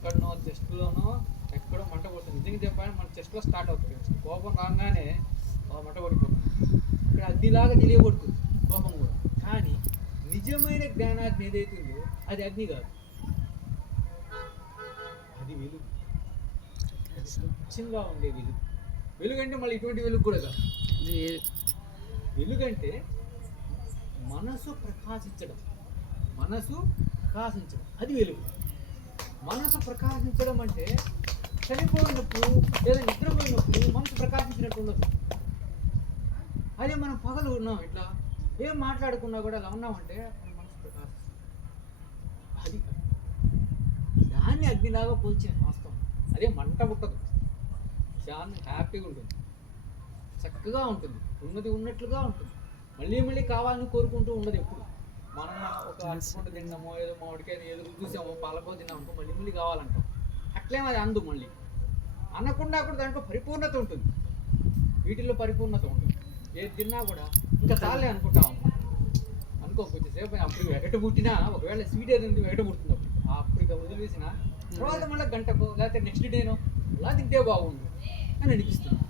ఎక్కడనో చెస్ట్లోనో ఎక్కడో మంట పడుతుంది. నిజంగా చెప్పాలని మన చెస్ట్లో స్టార్ట్ అవుతుంది. కోపం రాగానే మంట పడిపోతుంది. ఇక్కడ అగ్నిలాగా తెలియబడుతుంది కోపం కూడా. కానీ నిజమైన జ్ఞానాగ్ని ఏదైతుందో అది అగ్ని కాదు, అది వెలుగు. అది స్వచ్ఛంగా ఉండే వెలుగు. వెలుగంటే మళ్ళీ ఇటువంటి వెలుగు కూడా కాదు. వెలుగంటే మనసు ప్రకాశించడం, మనసు ప్రకాశించడం అది వెలుగు. మనసు ప్రకాశించడం అంటే చనిపోయినప్పుడు లేదా నిద్రపోయినప్పుడు మనసు ప్రకాశించినట్టు ఉండదు. అదే మనం పగలు ఉన్నాం, ఇట్లా ఏం మాట్లాడుకున్నా కూడా ఎలా ఉన్నామంటే మన మనసు ప్రకాశిస్తుంది. అది దాన్ని అగ్నిలాగా పోల్చిన వాస్తవం. అదే మంట పుట్టదు, చాలా హ్యాపీగా ఉంటుంది, చక్కగా ఉంటుంది, ఉన్నది ఉన్నట్లుగా ఉంటుంది. మళ్ళీ మళ్ళీ కావాలని కోరుకుంటూ ఉండదు ఎప్పుడు. మనం ఒక అరటిపండు తిన్నామో ఏదో మామిడికాయ ఏదో చూసామో పాలకో తిన్నామో మళ్ళీ మళ్ళీ కావాలంటాం. అట్లేం అది అందు మళ్ళీ అనకుండా కూడా దాంట్లో పరిపూర్ణత ఉంటుంది. వీటిల్లో పరిపూర్ణత ఉంటుంది. ఏది తిన్నా కూడా ఇంకా చాలే అనుకుంటాం. అనుకో కొంచెంసేపు అప్పుడు వెగట పుట్టినా ఒకవేళ స్వీట్ ఏదైనా వెగట పుడుతుంది అప్పుడు ఇక వదిలేసిన తర్వాత మళ్ళీ గంటకు లేకపోతే నెక్స్ట్ డేనో అలా తింటే బాగుండు అని అనిపిస్తుంది.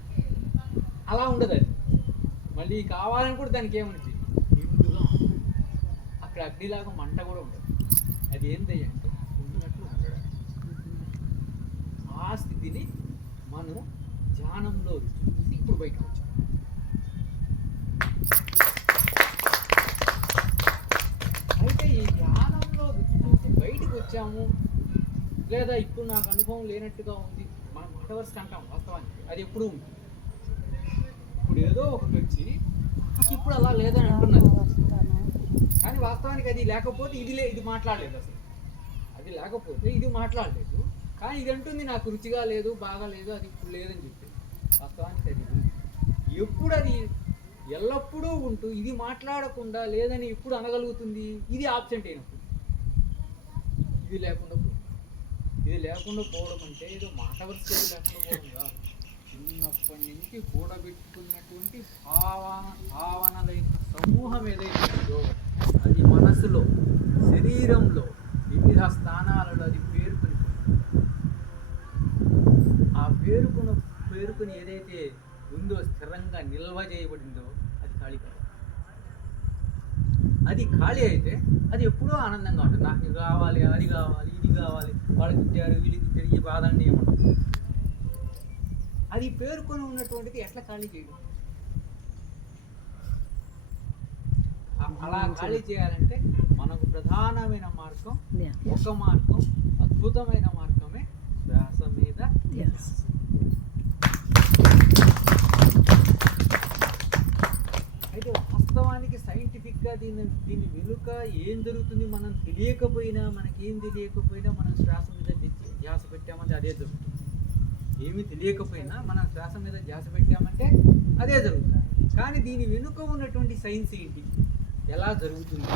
అలా ఉండదు అది. మళ్ళీ కావాలని కూడా దానికి ఏమనిపించింది నిండుగా. అక్కడ అగ్నిలాగా మంట కూడా ఉంటుంది. అది ఏంటి అంటే ఉన్నట్లు ఉండడం. ఆ స్థితిని మనం ధ్యానంలో చూసి ఇప్పుడు బయటకు వచ్చాం. అయితే ఈ ధ్యానంలో చూసి బయటకు వచ్చాము లేదా ఇప్పుడు నాకు అనుభవం లేనట్టుగా ఉంది మనం మటవర్స్ అంటాం. వాస్తవానికి అది ఎప్పుడు ఉంది. ఇప్పుడు ఏదో ఒకటి వచ్చి నాకు ఇప్పుడు అలా లేదని అంటున్నది, కానీ వాస్తవానికి అది లేకపోతే ఇది మాట్లాడలేదు. అసలు అది లేకపోతే ఇది మాట్లాడలేదు, కానీ ఇది అంటుంది నాకు రుచిగా లేదు, బాగా లేదు, అది ఇప్పుడు లేదని చెప్పి. వాస్తవానికి అది ఉంది. ఎప్పుడు అది ఎల్లప్పుడూ ఉంటూ ఇది మాట్లాడకుండా లేదని ఎప్పుడు అనగలుగుతుంది? ఇది ఆబ్సెంట్ అయినప్పుడు. ఇది లేకుండా పోవడం అంటే ఏదో మాట వరుస లేకుండా పోవడం కాదు. చిన్నప్పటి నుంచి కూడబెట్టుకున్నటువంటి భావనల యొక్క సమూహం ఏదైతే ఉందో అది మనసులో, శరీరంలో వివిధ స్థానాలలో అది పేరుకొని ఆ పేరుకొని ఏదైతే ఉందో స్థిరంగా నిల్వ చేయబడిందో అది ఖాళీ కాదు. అది ఖాళీ అయితే అది ఎప్పుడూ ఆనందంగా ఉంటుంది. నాకు ఇది కావాలి, అది కావాలి, ఇది కావాలి, వాళ్ళు తిట్టారు, వీళ్ళు తిట్టారు, ఈ బాధని ఏముండదు. అది పేరుకొని ఉన్నటువంటిది ఎట్లా ఖాళీ చేయడం? అలా ఖాళీ చేయాలంటే మనకు ప్రధానమైన మార్గం, ఒక మార్గం, అద్భుతమైన మార్గమే శ్వాస మీద. అయితే వాస్తవానికి సైంటిఫిక్గా దీని వెనుక ఏం జరుగుతుంది మనం తెలియకపోయినా, మనకేం తెలియకపోయినా మనం శ్వాస మీద ధ్యాస పెట్టామంటే అదే జరుగుతుంది. ఏమీ తెలియకపోయినా మనం శ్వాస మీద ధ్యాస పెట్టామంటే అదే జరుగుతుంది. కానీ దీని వెనుక ఉన్నటువంటి సైన్స్ ఏంటి, ఎలా జరుగుతుంది?